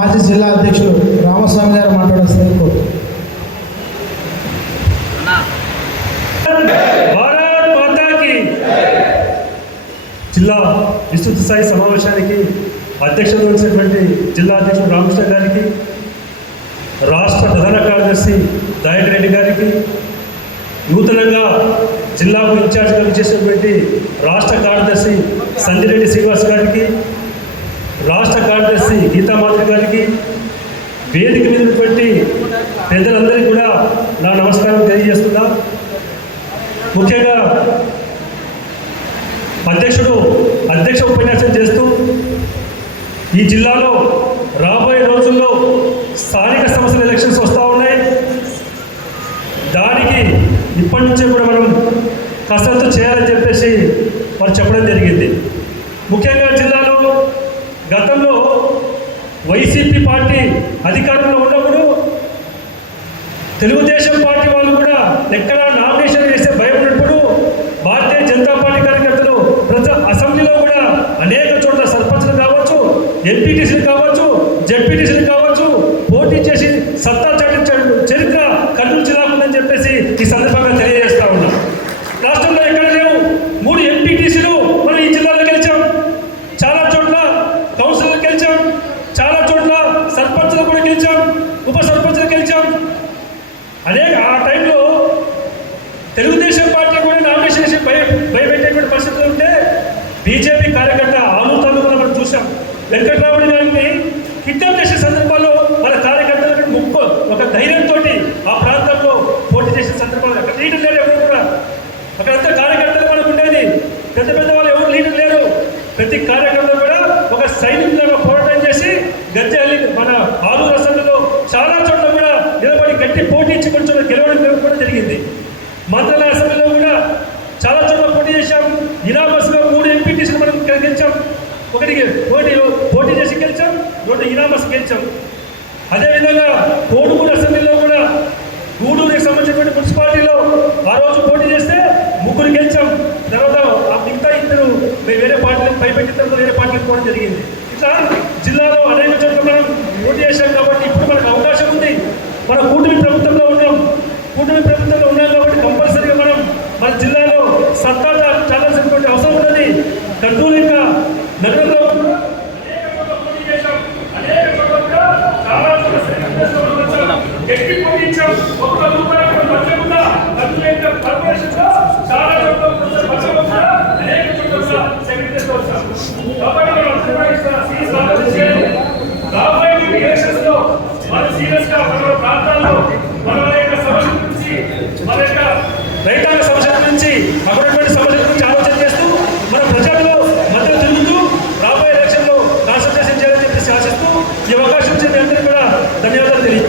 మాజీ జిల్లా అధ్యక్షులు రామస్వామి గారు మాట్లాడాల్సింది కోరుతున్నాను. భారత్ మాతాకి జిల్లా విస్తృత స్థాయి సమావేశానికి అధ్యక్షత వహించినటువంటి జిల్లా అధ్యక్షుడు రామకృష్ణ గారికి, రాష్ట్ర ప్రధాన కార్యదర్శి దయాకర్ రెడ్డి గారికి, నూతనంగా జిల్లాకు ఇన్ఛార్జిగా చేసినటువంటి రాష్ట్ర కార్యదర్శి సంజిరెడ్డి శ్రీనివాస్ గారికి, రాష్ట్ర కార్యదర్శి గీతామాధవి గారికి, వేదిక మీద ఉన్నటువంటి పెద్దలందరికీ కూడా నా నమస్కారం తెలియజేస్తున్నా. ముఖ్యంగా అధ్యక్ష ఉపన్యాసం చేస్తూ ఈ జిల్లాలో రాబోయే రోజుల్లో స్థానిక సంస్థల ఎలక్షన్స్ వస్తూ ఉన్నాయి. దానికి ఇప్పటి నుంచే కూడా మనం కసరత్తు చేయాలని చెప్పేసి వారు చెప్పడం జరిగింది. ముఖ్యంగా జిల్లాలో గతంలో వైసీపీ పార్టీ అధికారంలో ఉన్నప్పుడు తెలుగుదేశం పార్టీ వాళ్ళు కూడా ఎక్కడ నామినేషన్ వేస్తే భయపడినప్పుడు భారతీయ జనతా పార్టీ కార్యకర్తలు ప్రతి అసెంబ్లీలో కూడా అనేక చోట్ల సర్పంచ్లు కావచ్చు, ఎంపీటీసీలు కావచ్చు, జెడ్పీటీసీలు కావచ్చు పోటీ చేసి సత్తా చాటించాడు చరిత్ర కర్నూలు జిల్లాకు ఉందని చెప్పేసి ఈ సందర్భంగా తెలియజేస్తా ఉన్నాం. రాష్ట్రంలో ఎక్కడ లేవు 3 ఎంపీటీసీలు మనం ఈ జిల్లాలో గెలిచాం. చాలా చోట్ల కౌన్సిలర్లు గెలిచాం, చాలా చోట్ల సర్పంచ్లు కూడా గెలిచాం, ఉప సర్పంచ్లు గెలిచాం. అనేక ఆ టైంలో తెలుగుదేశం పార్టీ కూడా నామినేషన్ చేసి భయపెట్టేటువంటి పరిస్థితులు ఉంటే బీజేపీ కార్యకర్త ఆలోచనలు కూడా మనం చూసాం. వెంకట్రావుడి గారిని కిడ్నాప్ చేసే సందర్భాల్లో మన కార్యకర్తలకు ఒక ధైర్యంతో ఆ ప్రాంతంలో పోటీ చేసే సందర్భాలు అక్కడ లీడర్ లేరు, ఎవరు కూడా అక్కడంతా కార్యకర్తలు మనకు ఉండేది. పెద్ద పెద్ద వాళ్ళు ఎవరు లీడర్ లేరు. ప్రతి కార్యకర్త కూడా ఒక సైనికులుగా పోరాటం చేసి గజ్జె మన ఆలూరు అసెంబ్లీలో చాలా చోట్ల కూడా నిలబడి గట్టి పోటీ ఇచ్చి కొంచెం గెలవడం కూడా జరిగింది. మంత్రాల అసెంబ్లీలో కూడా చాలా చోట్ల పోటీ చేశాం. ఇనామస్గా 3 ఎంపీటీసీలు మనం గెలిచాం. ఒకటికి పోటీ చేసి గెలిచాం, 2 ఇనామస్ గెలిచాం. అదేవిధంగా కోడుమూరు అసెంబ్లీలో కూడా గూడూరుకి సంబంధించినటువంటి మున్సిపాలిటీలో ఆ రోజు పోటీ చేస్తే 3 గెలిచాం. తర్వాత ఆ మిగతా 2 వేరే పార్టీలకు భయపెట్టిన తర్వాత వేరే పార్టీలకు పోవడం జరిగింది. ఇట్లా జిల్లాలో అనేక చోట్ల మనం పోటీ చేశాం. కాబట్టి ఇప్పుడు మనకు అవకాశం ఉంది. మన కూటమి ప్రభుత్వంలో ఉన్నాం కాబట్టి కంపల్సరీగా మనం మన జిల్లాలో సత్తా చాలాల్సినటువంటి అవసరం ఉన్నది. కర్నూలు ఇంకా నగరంలో రైతాంగ సమస్యల నుంచి అక్కడటువంటి సమస్యల గురించి ఆలోచన చేస్తూ మన ప్రజల్లో మధ్య తిరుగుతూ రాబోయే ఎలక్షన్లో కాన్సన్ట్రేషన్ చేయాలని చెప్పేసి ఆశిస్తూ ఈ అవకాశం ఇచ్చిన అందరికీ కూడా ధన్యవాదాలు తెలియజేస్తాను.